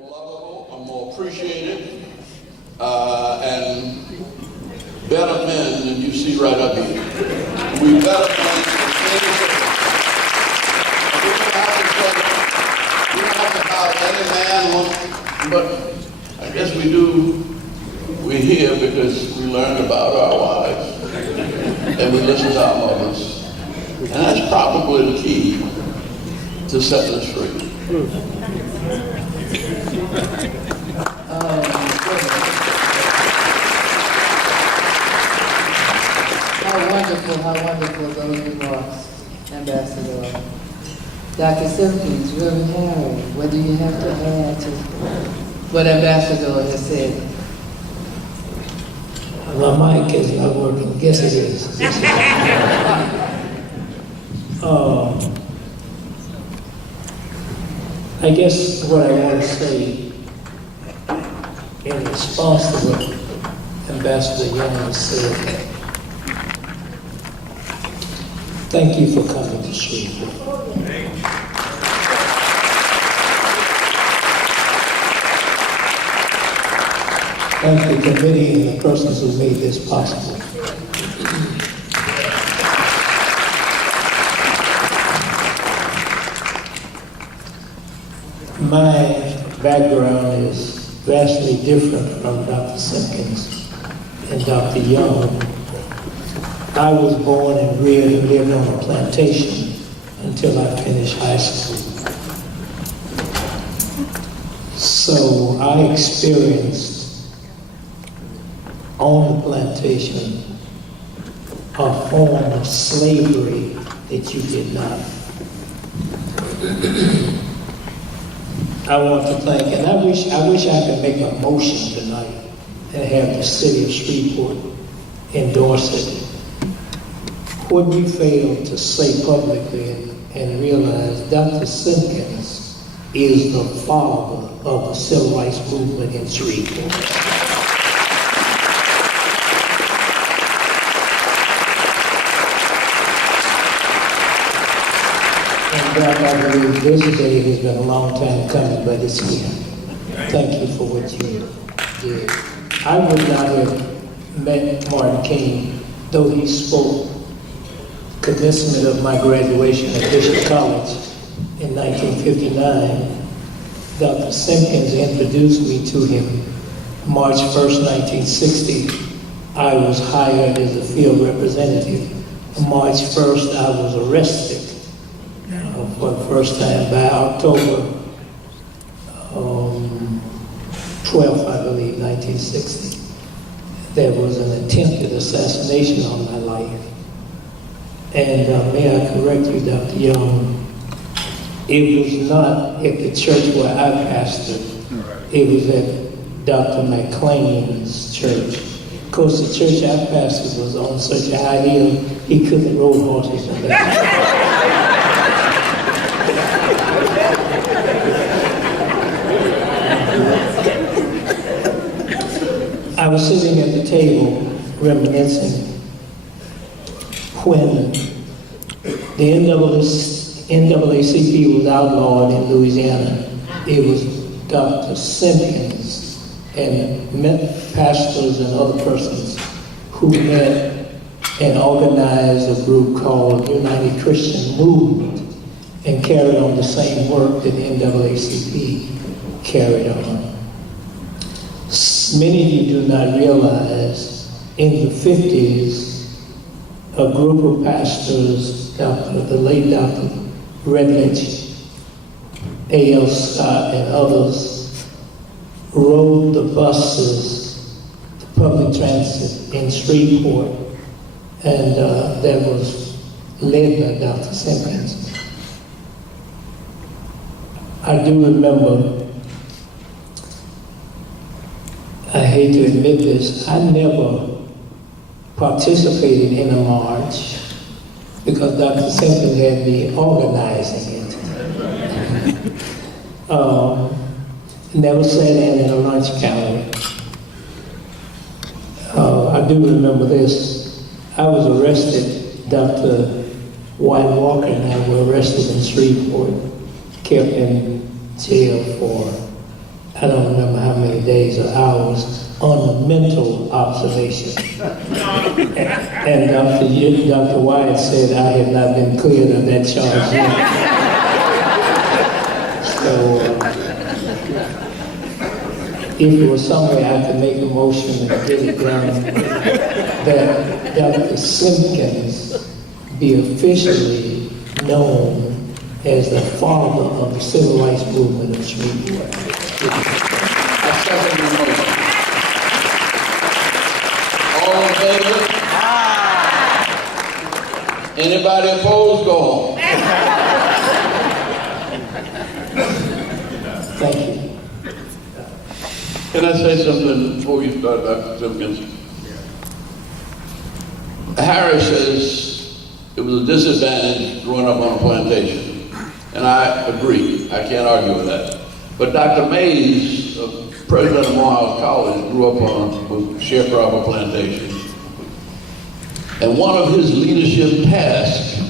more lovable, or more appreciated, and better men than you see right up here. We better men we don't have to have any man, but I guess we do. We're here because we learned about our wives and we listen to our mothers. And that's probably the key to setting us free. How wonderful those remarks, Ambassador. Dr. Simpkins, Reverend Harry, what do you have to add to what Ambassador has said? My mic is not working. Yes, it is. Yes, it is. I guess what I want to say in response to what Ambassador Young said, thank you for coming to Shreveport. Thank the committee and the persons who made this possible. My background is vastly different from Dr. Simpkins and Dr. Young. I was born and reared and lived on a plantation until I finished high school. So I experienced on the plantation a form of slavery that you did not. I want to thank, and I wish I could make a motion tonight and have the city of Shreveport endorse it. What we failed to say publicly and realize, Dr. Simpkins is the father of the civil rights movement in Shreveport. I believe this day has been a long time coming, but it's here. Thank you for what you did. I would not have met Martin King, though he spoke commencement of my graduation at Bishop College in 1959. Dr. Simpkins introduced me to him March 1st, 1960. I was hired as a field representative. March 1st, I was arrested for the first time. By October 12th, I believe, 1960, there was an attempted assassination on my life. And may I correct you, Dr. Young, it was not at the church where I pastored. It was at Dr. McLean's church. Of course, the church I pastored was on such a high hill, he couldn't roll horses on that. I was sitting at the table reminiscing when the NAACP was outlawed in Louisiana. It was Dr. Simpkins and pastors and other persons who met and organized a group called United Christian Movement and carried on the same work that the NAACP carried on. Many of you do not realize in the 50s, a group of pastors, the late Dr. Redlich, A.L. Scott, and others, rode the buses, the public transit in Shreveport, and that was led by Dr. Simpkins. I do remember, I hate to admit this, I never participated in a march because Dr. Simpkins had me organizing it. Never sat in a lunch counter. I do remember this. I was arrested. Dr. White Walker and I were arrested in Shreveport, kept in jail for, I don't remember how many days or hours, on a mental observation. And Dr. Wyatt said I had not been cleared of that charge yet. So, if there was some way I could make a motion and get it done, that Dr. Simpkins be officially known as the father of the civil rights movement of Shreveport. I second the motion. All in favor? Anybody opposed, go home. Thank you. Can I say something before you start, Dr. Simpkins? Harry says it was a disadvantage growing up on a plantation. And I agree. I can't argue with that. But Dr. Mays, president of Morehouse College, grew up on a sharecropper plantation. And one of his leadership tasks,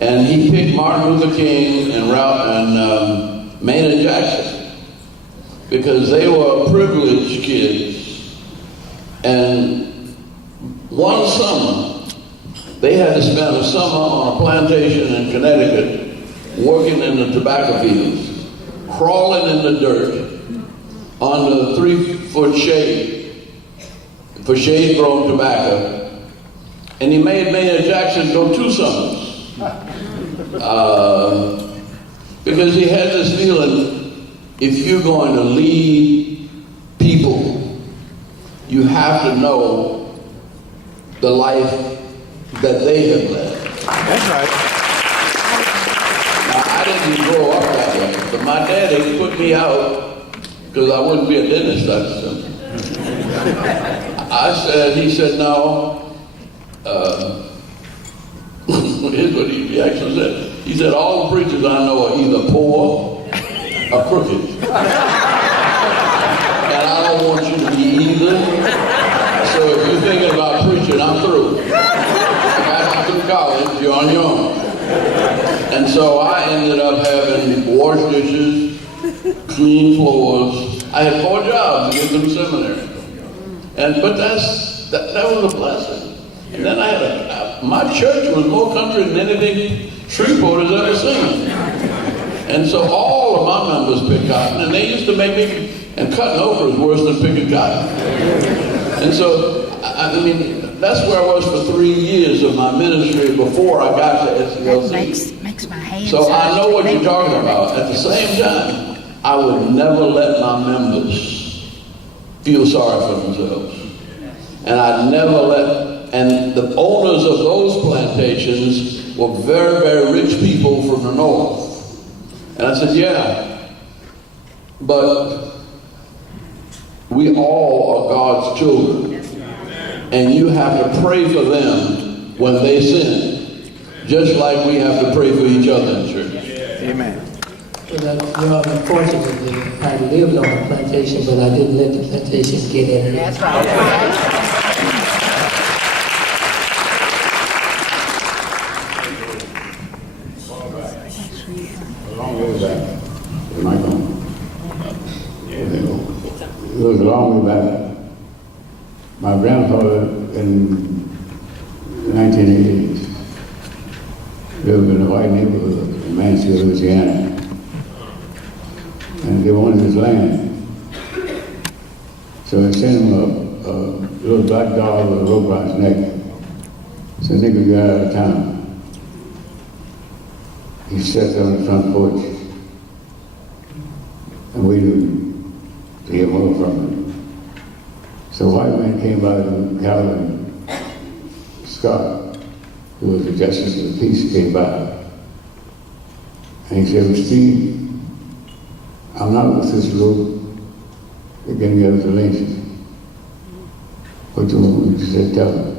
and he picked Martin Luther King and Maynard Jackson, because they were privileged kids. And one summer, they had to spend a summer on a plantation in Connecticut working in the tobacco fields, crawling in the dirt under 3-foot shade for shade-grown tobacco. And he made Maynard Jackson go 2 summers. Because he had this feeling, if you're going to lead people, you have to know the life that they have led. That's right. Now, I didn't grow up that way, but my daddy put me out because I wouldn't be a dentist, that's simple. He said, no. Here's what he actually said. He said, all the preachers I know are either poor or crooked. And I don't want you to be either. So if you're thinking about preaching, I'm through. If I'm through college, you're on your own. And so I ended up having wash dishes, clean floors. I had 4 jobs to get through seminary. But that was a blessing. And then I had my church was more country than anything Shreveport has ever seen. And so all of my members picked cotton, and they used to make me, and cutting okra is worse than picking cotton. And so, I mean, that's where I was for 3 years of my ministry before I got to SCLC. Makes my hands So I know what you're talking about. At the same time, I would never let my members feel sorry for themselves. And I never and the owners of those plantations were very, very rich people from the north. And I said, yeah, but we all are God's children. And you have to pray for them when they sin, just like we have to pray for each other in church. Amen. Well, unfortunately, I lived on a plantation, but I didn't let the plantation get in. That's right. A long way back. Am I going? It was a long way back. My grandfather in the 1980s lived in a white neighborhood in Mansfield, Louisiana. And they wanted his land. So they sent him a little black dog with a rope around his neck. So nigga got out of town. He sat there on the front porch and waited to hear more from him. So a white man came by to Calvin Scott, who was the Justice of the Peace, came by. And he said, well, Steve, I'm not with this group. They're getting together for lynching. What do you want me to say? Tell him.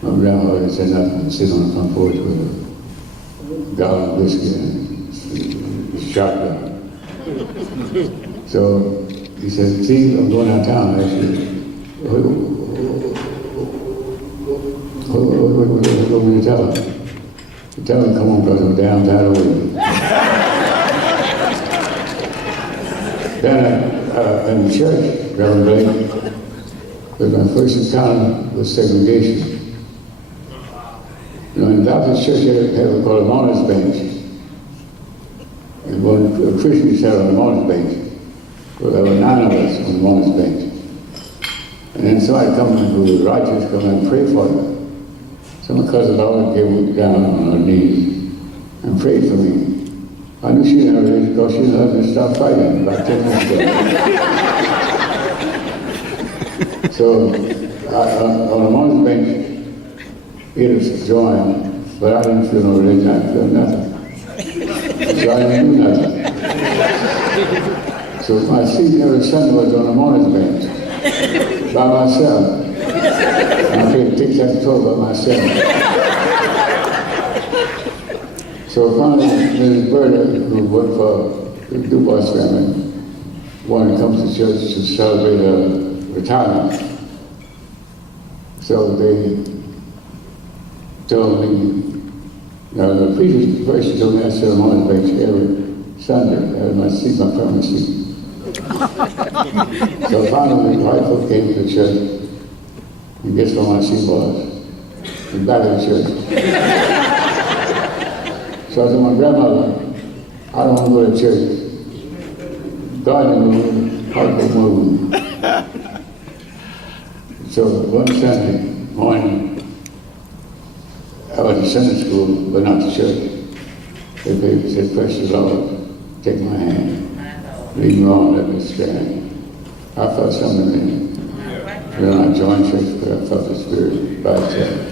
My grandmother said nothing. Sit on the front porch with a gallon of whiskey and a shotgun. So he said, Steve, I'm going downtown. I said, what will you tell him? You tell him, come on, because I'm damn tired of waiting. Then in the church, Reverend Blake, was my first encounter with segregation. You know, in the Baptist church, they have what called a mourner's bench. And one Christian sat on the mourner's bench. Well, there were 9 of us on the mourner's bench. And then somebody come who was righteous come and pray for them. Some cousin Laura came down on her knees and prayed for me. I knew she never did because she let me stop fighting about 10 minutes ago. So on the mourner's bench, it was joined, but I didn't feel no religion, I didn't feel nothing. So I didn't do nothing. So my seat every Sunday was on the mourner's bench, by myself. And I paid tic-tac-toe by myself. So finally, Mrs. Berta, who worked for the Du Bois family, wanted to come to church to celebrate her retirement. So they told me, the previous person told me I sit on the bench every Sunday as my seat, my permanent seat. So finally, the white folk came to the church, and guess where my seat was? In the back of the church. So I told my grandmother, I don't want to go to church. God didn't move, heart didn't move. So one Sunday morning, I went to Sunday school, but not to church. They said, "Precious Lord, take my hand. Lead me on, let me stand." I felt something in it. Then I joined church, but I felt the Spirit by itself.